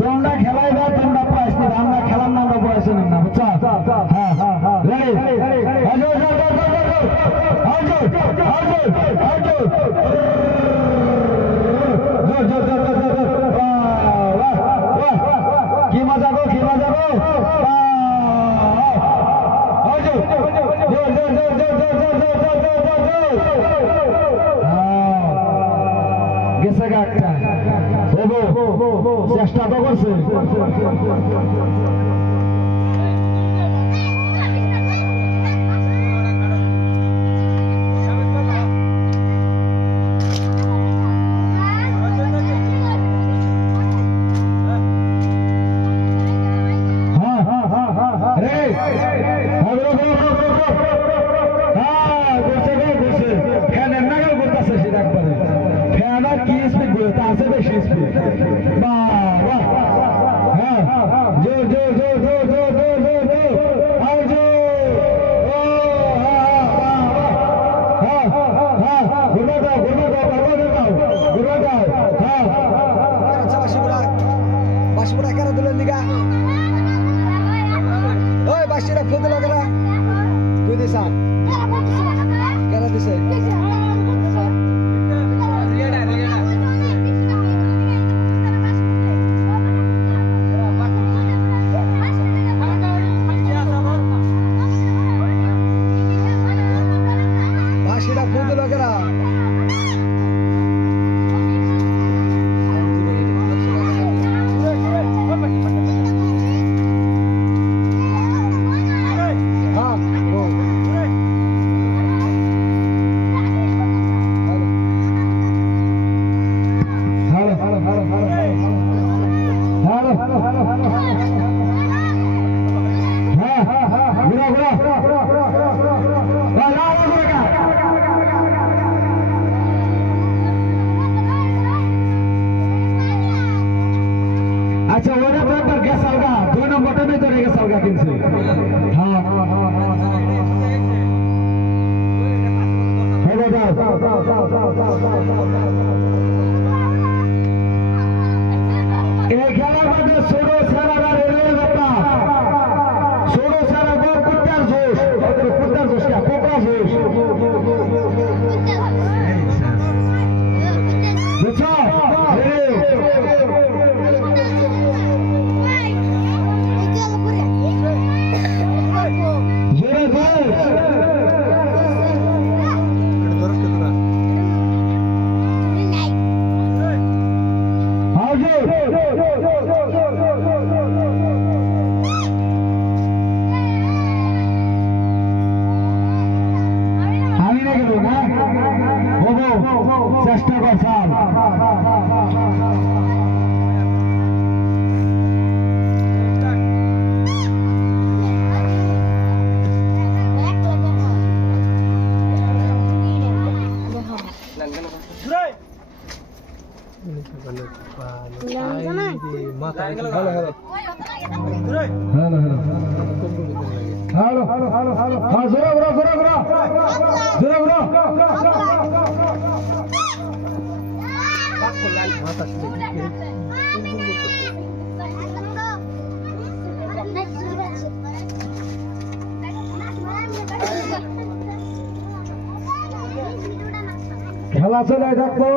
তোমরা খেলাই বা তোমরা পাইস আমরা খেলার নাম পড়াইছি না বুঝছো কি মজা গো কি মজা গো গেছে গাছটা চেষ্টা তো করছে আচ্ছা ওটা তো একবার গ্যাস আলগা 2 নম্বরটা নেই তো গ্যাস আলগা কিনছে হ্যাঁ এই খেলার মধ্যে ছোট ছেলেরা রেলের ব্যাপার ছোট ছেলে বড় কুত্তার জোশ কুত্তার জোশ কে কোকড়া জোশ বুঝছো চেষ্টা করছাম খেলা চলে থাকবো,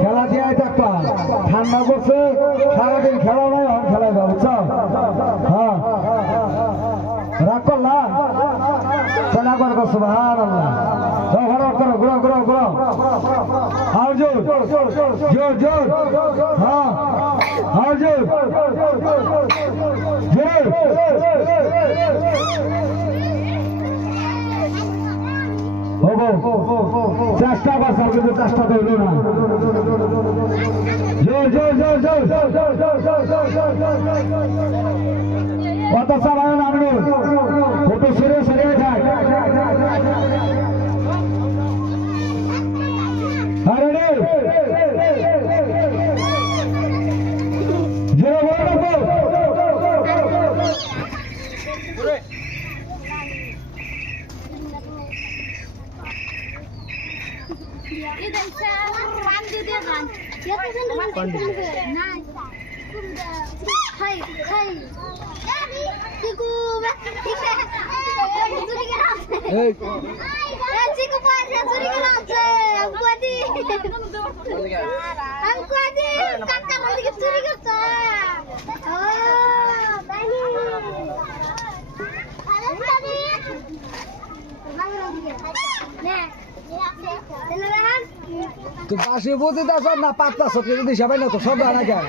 খেলা দিয়ে থাকবা। ঠান্ডা করছে, সারাদিন খেলা নাই, এখন খেলা যাবো। হ্যাঁ রাগ করলাম চেনা করবো। সুবহানাল্লাহ। ঘোরো করো, ঘোরো ঘোরো ঘোরো। আর জোর জোর জোর। হ্যাঁ আর জোর জোর। চেষ্টা করছে কিন্তু চেষ্টা তো হইল না। জোর জোর জোর জোর। কত সময় নামলো, ফটো সরে সরে যায়। আরে রে জোরে বলো তো। তো বাসি বুঝতে তো সব না পাঁচটা সত্যি যদি সবাই না তো সব জানা কেন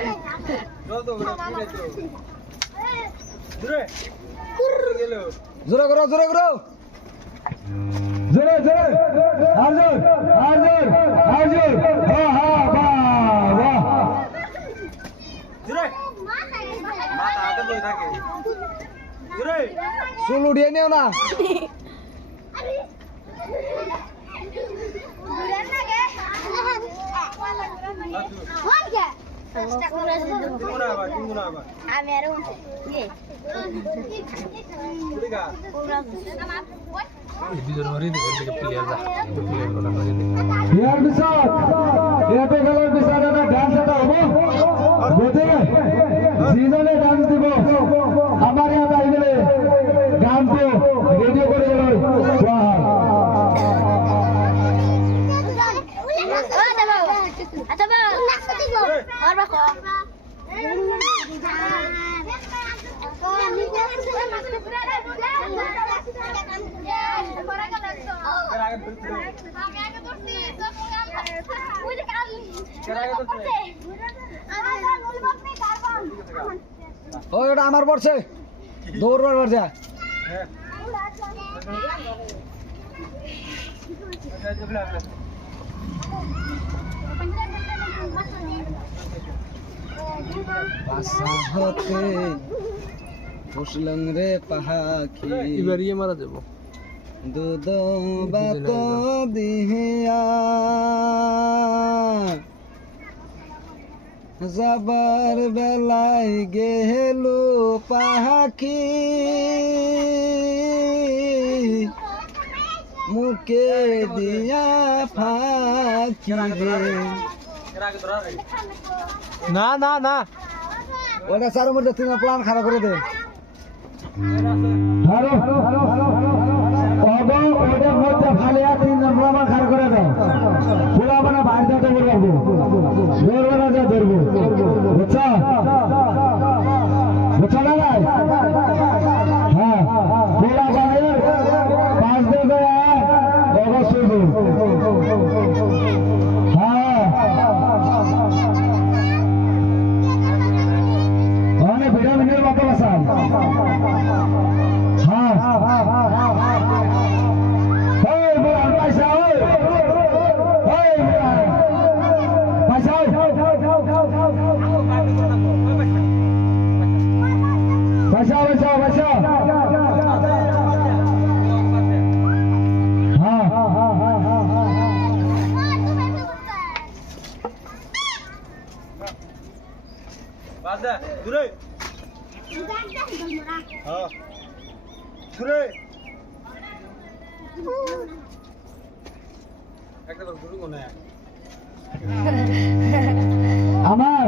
জোরে করো জোরে করো জোরে জোরে আরজুর আরজুর আরজুর হ্যাঁ হ্যাঁ বাহ বাহ জোরে মাথা হাতে বই থাকে জোরে চুল উড়িয়ে নিও না আমি আরো ডান্স দিব আমার গেলে গান তো রেডিও করে ওটা আমার পড়ছে দৌড়বার পড়ছে হতে পুষলং রে পাখি এবার ইয়ে মারা যাব দুধ বাত দিহিয়া যাবার বেলায় গেলো পাখি মুখে দিয়া ফাঁকি রে না না না ওটা চারো মধ্যে তুমি প্ল্যান খারাপ করে দে ওটার মধ্যে ফালিয়া 3 নম্বর খারাপ করে দাও পুরা মানে বাইরে যেতে বলবো ধরবো না যে ধরবো বুঝছো বুঝছো না ভাই হ্যাঁ পুরা বানের 5 দিন অবশ্যই হ্যাঁ অনেক ভিটামিনের মতো আছে হ্যাঁ बचाओ बचाओ बचाओ हाँ हाँ हाँ हाँ हाँ हाँ बाजा दूरे हाँ दूरे एक तो गुरु कौन है अमर